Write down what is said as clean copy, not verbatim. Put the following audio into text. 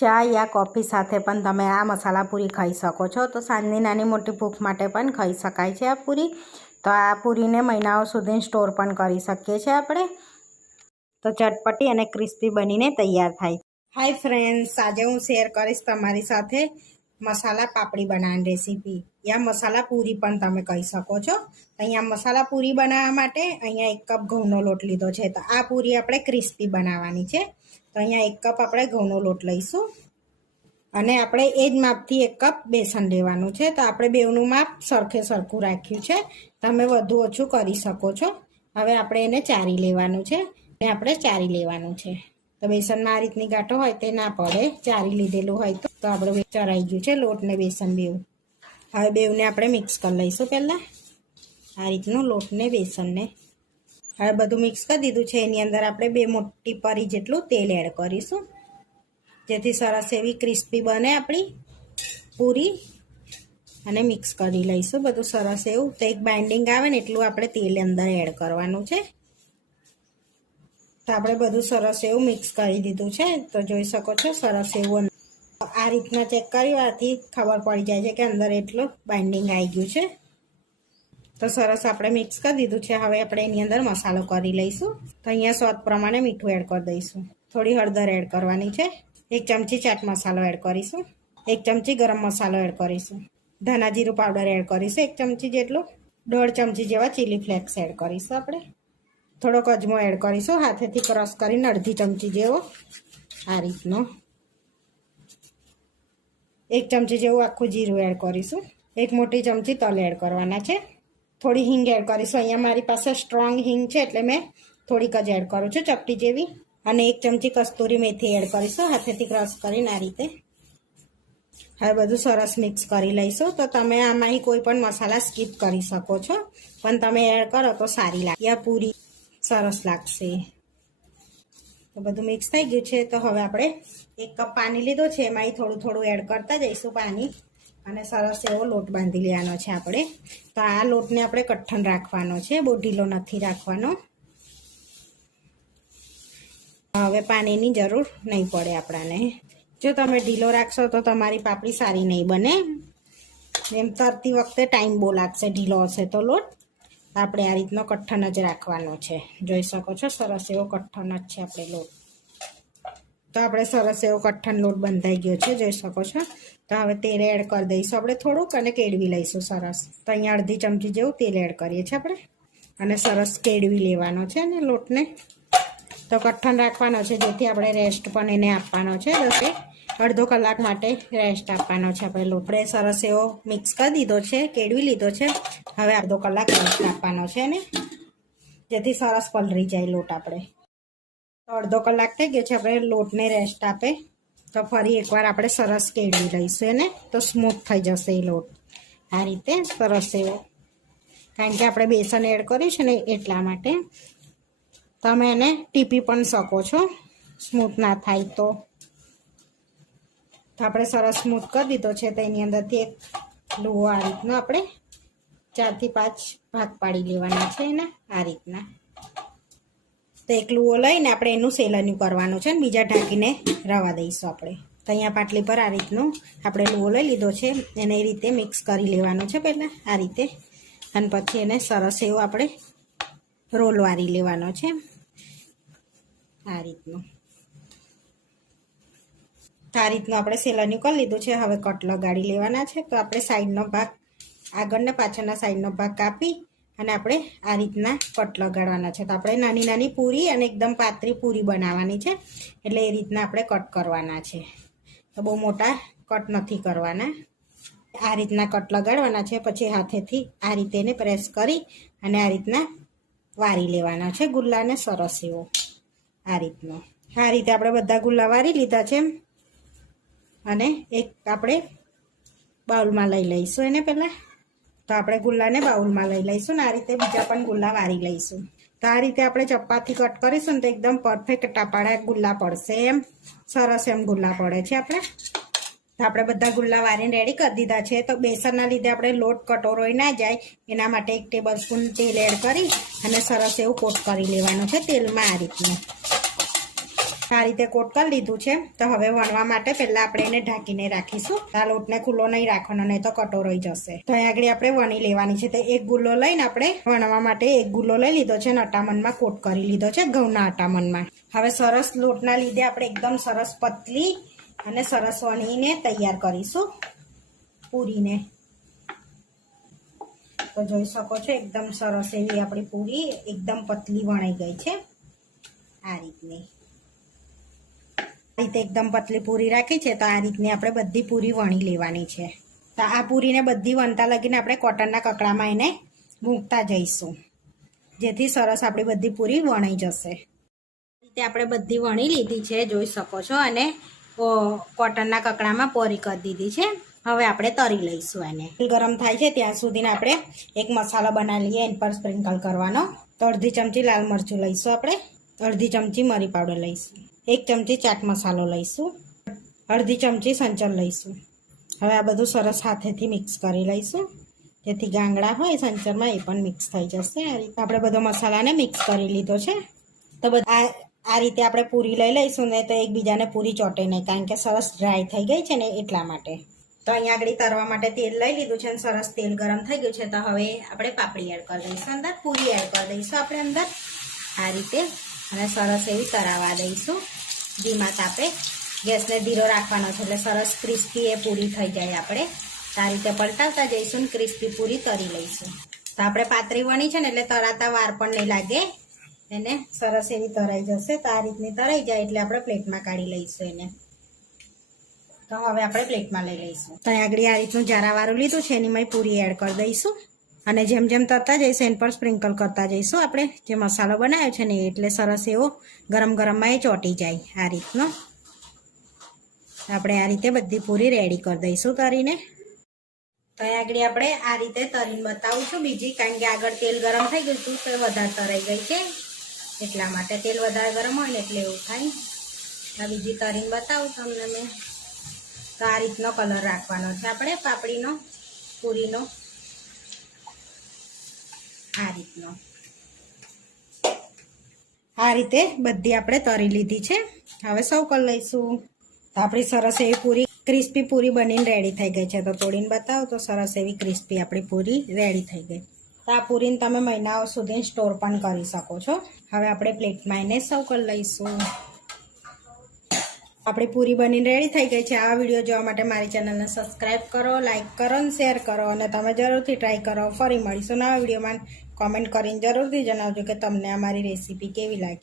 ચા યા કોફી સાથે પણ તમે આ મસાલા પૂરી ખાઈ શકો છો. તો સાંજની નાની મોટી ભૂખ માટે પણ ખાઈ શકાય છે આ પૂરી. તો આ પૂરીને મહિનાઓ સુધી સ્ટોર પણ કરી શકીએ છીએ આપણે. તો ચટપટી અને ક્રિસ્પી બનીને તૈયાર થાય. હાય ફ્રેન્ડ્સ, આજે હું શેર કરીશ તમારી સાથે મસાલા પાપડી બનાવવાની રેસીપી. યા મસાલા પૂરી પણ તમે કહી શકો છો. અહીંયા મસાલા પૂરી બનાવવા માટે અહીંયા 1 કપ ઘઉંનો લોટ લીધો છે. તો આ પૂરી આપણે ક્રિસ્પી બનાવવાની છે. તો અહીંયા 1 કપ આપણે ઘઉંનો લોટ લઈશું અને આપણે એ જ માપથી 1 કપ બેસન લેવાનું છે. તો આપણે બેવનું માપ સરખે સરખું રાખ્યું છે. તમે વધુ ઓછું કરી શકો છો. હવે આપણે એને ચારી લેવાનું છે અને આપણે ચારી લેવાનું છે. તો બેસનમાં આ રીતની ગાંઠો હોય તે ના પડે, ચારી લીધેલું હોય તો આપણે ચરાઈ ગયું છે લોટ ને બેસન બેવું. હવે બેવને આપણે મિક્સ કરી લઈશું પહેલાં આ રીતનું લોટને બેસનને. હવે બધું મિક્સ કરી દીધું છે. એની અંદર આપણે 2 મોટી પરી જેટલું તેલ એડ કરીશું, જેથી સરસ એવી ક્રિસ્પી બને આપણી પૂરી. અને મિક્સ કરી લઈશું બધું સરસ એવું. તો એક બાઇન્ડિંગ આવે ને એટલું આપણે તેલ અંદર એડ કરવાનું છે. તો આપણે બધું સરસ એવું મિક્સ કરી દીધું છે. તો જોઈ શકો છો સરસ એવું આ રીતના ચેક કરવાથી ખબર પડી જાય છે કે અંદર એટલું બાઇન્ડિંગ આવી ગયું છે. તો સરસ આપણે મિક્સ કરી દીધું છે. હવે આપણે એની અંદર મસાલો કરી લઈશું. તો અહીંયા સ્વાદ પ્રમાણે મીઠું એડ કરી દઈશું. થોડી હળદર એડ કરવાની છે. 1 ચમચી ચાટ મસાલો એડ કરીશું. 1 ચમચી ગરમ મસાલો એડ કરીશું. ધાણા જીરું પાવડર એડ કરીશું 1 ચમચી જેટલું. 1.5 ચમચી જેવા ચીલી ફ્લેક્સ એડ કરીશું આપણે. થોડોક અજમો એડ કરીશું હાથેથી ક્રશ કરીને 1/2 ચમચી જેવો આ રીતનો. 1 ચમચી જેવું આખું જીરું એડ કરીશું. 1 મોટી ચમચી તલ એડ કરવાના છે. થોડી હિંગ એડ કરીશું. અહીંયા મારી પાસે સ્ટ્રોંગ હિંગ છે એટલે મેં થોડીક જ એડ કરું છું, ચપટી જેવી. અને 1 ચમચી કસ્તુરી મેથી એડ કરીશું હાથેથી ક્રશ કરીને આ રીતે. હવે બધું સરસ મિક્સ કરી લઈશું. તો તમે આમાંથી કોઈ પણ મસાલા સ્કીપ કરી શકો છો, પણ તમે એડ કરો તો સારી લાગે, આ પૂરી સરસ લાગશે. તો બધું મિક્સ થઈ ગયું છે. તો હવે આપણે 1 કપ પાણી લીધો છે, એમાંથી થોડું થોડું એડ કરતા જઈશું પાણી. અને સરસ એવો લોટ બાંધી લેવાનો છે આપણે. તો આ લોટને આપણે કઠણ રાખવાનો છે, બહુ ઢીલો નથી રાખવાનો. હવે પાણીની જરૂર નહીં પડે આપણને. જો તમે ઢીલો રાખશો તો તમારી પાપડી સારી નહીં બને. એમ તરતી વખતે ટાઈમ બહુ લાગશે ઢીલો હશે તો લોટ. આપણે આ રીતનો કઠણ જ રાખવાનો છે. જોઈ શકો છો સરસ એવો કઠણ જ છે આપણે લોટ. તો આપણે સરસ એવો કઠણ લોટ બંધાઈ ગયો છે, જોઈ શકો છો. તો હવે તેલ એડ કરી દઈશું આપણે થોડુંક અને કેળવી લઈશું સરસ. તો અહીંયા 1/2 ચમચી જેવું તેલ એડ કરીએ છીએ આપણે અને સરસ કેળવી લેવાનો છે ને લોટને. તો કઠણ રાખવાનો છે જેથી આપણે રેસ્ટ પણ એને આપવાનો છે. અડધો કલાક માટે રેસ્ટ આપવાનો છે આપણે લોટ. આપણે સરસ એવો મિક્સ કરી દીધો છે, કેળવી લીધો છે. હવે અડધો કલાક રેસ્ટ આપવાનો છે ને, જેથી સરસ પલળી જાય લોટ આપણે. તો અડધો કલાક થઈ ગયો છે, આપણે લોટને રેસ્ટ આપે. તો ફરી એકવાર આપણે સરસ કેળવી લઈશું એને. તો સ્મૂથ થઈ જશે એ લોટ આ રીતે સરસ એવો, કારણ કે આપણે બેસન એડ કર્યું છે ને એટલા માટે. તમે એને ટીપી પણ શકો છો સ્મૂથ ના થાય તો. આપણે સરસ સ્મૂથ કરી દીધો છે. તો એની અંદરથી એક લુવો આ રીતનો આપણે 4 થી 5 ભાગ પાડી લેવાના છે એના આ રીતના. તો એક લુવો લઈને આપણે એનું સેલન્યું કરવાનું છે ને બીજા ઢાંકીને રવા દઈશું આપણે. તો અહીંયા પાટલી પર આ રીતનું આપણે લુવો લઈ લીધો છે. એને એ રીતે મિક્સ કરી લેવાનું છે પહેલાં આ રીતે. અને પછી એને સરસ એવું આપણે રોલ વારી લેવાનો છે આ રીતનું. આ રીતનું આપણે સેલન્યું કરી લીધું છે. હવે કટ લગાડી લેવાના છે. તો આપણે સાઈડનો ભાગ, આગળને પાછળના સાઈડનો ભાગ કાપી અને આપણે આ રીતના કટ લગાડવાના છે. તો આપણે નાની નાની પૂરી અને એકદમ પાતળી પૂરી બનાવવાની છે, એટલે એ રીતના આપણે કટ કરવાના છે. તો બહુ મોટા કટ નથી કરવાના. આ રીતના કટ લગાડવાના છે. પછી હાથેથી આ રીતે એને પ્રેસ કરી અને આ રીતના વારી લેવાના છે ગુલ્લાને સરસ એવો આ રીતનો. આ રીતે આપણે બધા ગુલ્લા વારી લીધા છે. અને એક આપણે બાઉલમાં લઈ લઈશું એને પહેલાં. તો આપણે ગુલ્લાને બાઉલમાં લઈ લઈશું ને આ રીતે બીજા પણ ગુલ્લા વારી લઈશું. તો આ રીતે આપણે ચપ્પાથી કટ કરીશું ને તો એકદમ પરફેક્ટ ટપાડા ગુલ્લા પડશે, એમ સરસ એમ ગુલ્લા પડે છે આપણે. તો આપણે બધા ગુલ્લા વારીને રેડી કરી દીધા છે. તો બેસનના લીધે આપણે લોટ કટોરોય ના જાય એના માટે 1 ટેબલસ્પૂન તેલ એડ કરી અને સરસ એવું કોટ કરી લેવાનું છે તેલમાં આ રીતનું. આ રીતે કોટ કરી લીધું છે. તો હવે વણવા માટે પહેલાં આપણે એને ઢાંકીને રાખીશું. આ લોટને ખુલ્લો નહીં રાખવાનો, નહીં તો કટોરાઈ જશે. તો અહીં આગળ આપણે વણી લેવાની છે. તો એક ગુલ્લો લઈને આપણે વણવા માટે એક ગુલ્લો લઈ લીધો છે અને અટામણમાં કોટ કરી લીધો છે, ઘઉંના અટામણમાં. હવે સરસ લોટના લીધે આપણે એકદમ સરસ પતલી અને સરસ વણીને તૈયાર કરીશું પૂરીને. તો જોઈ શકો છો એકદમ સરસ એવી આપણી પૂરી એકદમ પતલી વણાઈ ગઈ છે. આ રીતે એકદમ પતલી પૂરી રાખી છે. તો આ રીતની આપણે બધી પૂરી વણી લેવાની છે. તો આ પૂરીને બધી વણતા લગીને આપણે કોટનના કકડામાં એને મૂકતા જઈશું, જેથી સરસ આપણી બધી પૂરી વણાઈ જશે. રીતે આપણે બધી વણી લીધી છે, જોઈ શકો છો, અને કોટનના કકડામાં પોરી કરી દીધી છે. હવે આપણે તરી લઈશું એને. ગરમ થાય છે ત્યાં સુધીને આપણે એક મસાલો બનાવી લઈએ એના પર સ્પ્રિંકલ કરવાનો. તો અડધી ચમચી લાલ મરચું લઈશું આપણે, અડધી ચમચી મરી પાવડર લઈશું, 1 ચમચી ચાટ મસાલો લઈશું, અડધી ચમચી સંચળ લઈશું. હવે આ બધું સરસ હાથેથી મિક્સ કરી લઈશું, જેથી ગાંગડા હોય સંચળમાં એ પણ મિક્સ થઈ જશે. આ રીતે આપણે બધો મસાલાને મિક્સ કરી લીધો છે. તો આ રીતે આપણે પૂરી લઈ લઈશું ને તો એકબીજાને પૂરી ચોટે નહીં, કારણ કે સરસ ડ્રાય થઈ ગઈ છે ને એટલા માટે. તો અહીંયા આગળ તરવા માટે તેલ લઈ લીધું છે અને સરસ તેલ ગરમ થઈ ગયું છે. તો હવે આપણે પાપડી એડ કરી દઈશું અંદર, પૂરી એડ કરી દઈશું આપણે અંદર આ રીતે, અને સરસ એવી તરાવા દઈશું ધીમા તાપે. ગેસને ધીરો રાખવાનો છે એટલે સરસ ક્રિસ્પી એ પૂરી થઈ જાય. આપણે આ રીતે પલટાવતા જઈશું ને ક્રિસ્પી પૂરી તરી લઈશું. તો આપણે પાતળી વણી છે ને એટલે તરાતા વાર પણ નહીં લાગે, એને સરસ એવી તરાઈ જશે. તો આ રીતની તરાઈ જાય એટલે આપણે પ્લેટમાં કાઢી લઈશું એને. તો હવે આપણે પ્લેટમાં લઈ લઈશું. તો આગળ આ રીતનું જારાવાળું લીધું છે, એની મેં પૂરી એડ કરી દઈશું અને જેમ જેમ તરતા જઈશું એના પર સ્પ્રિંકલ કરતા જઈશું આપણે જે મસાલો બનાવ્યો છે ને, એટલે સરસ એવો ગરમ ગરમમાં એ ચોંટી જાય. આ રીતનો આપણે આ રીતે બધી પૂરી રેડી કરી દઈશું તરીને. તો આગળ આપણે આ રીતે તરીને બતાવું છું બીજી, કારણ કે આગળ તેલ ગરમ થઈ ગયું હતું તો વધારે તરાઈ ગઈ છે, એટલા માટે તેલ વધારે ગરમ હોય ને એટલે એવું થાય. આ બીજી તરીને બતાવું તમને મેં. તો આ રીતનો કલર રાખવાનો છે આપણે પાપડીનો, પૂરીનો આ રીતનો. આ રીતે બધી આપણે તરી લીધી છે. હવે સર્વ કરી લઈશું. તો આપણી સરસ એવી પૂરી ક્રિસ્પી પૂરી બનીને રેડી થઈ ગઈ છે. તો તોડીને બતાવો તો સરસ એવી ક્રિસ્પી આપણી પૂરી રેડી થઈ ગઈ. તો આ પૂરીને તમે મહિનાઓ સુધી સ્ટોર પણ કરી શકો છો. હવે આપણે પ્લેટમાં એને સર્વ કરી લઈશું. આપણી પૂરી બનીને રેડી થઈ ગઈ છે. આ વિડીયો જોવા માટે મારી ચેનલને સબસ્ક્રાઈબ કરો, લાઇક કરો અને શેર કરો, અને તમે જરૂરથી ટ્રાય કરો. ફરી મળીશું નવા વિડીયોમાં. કોમેન્ટ કરીને જરૂરથી જણાવજો કે તમને અમારી રેસીપી કેવી લાગી.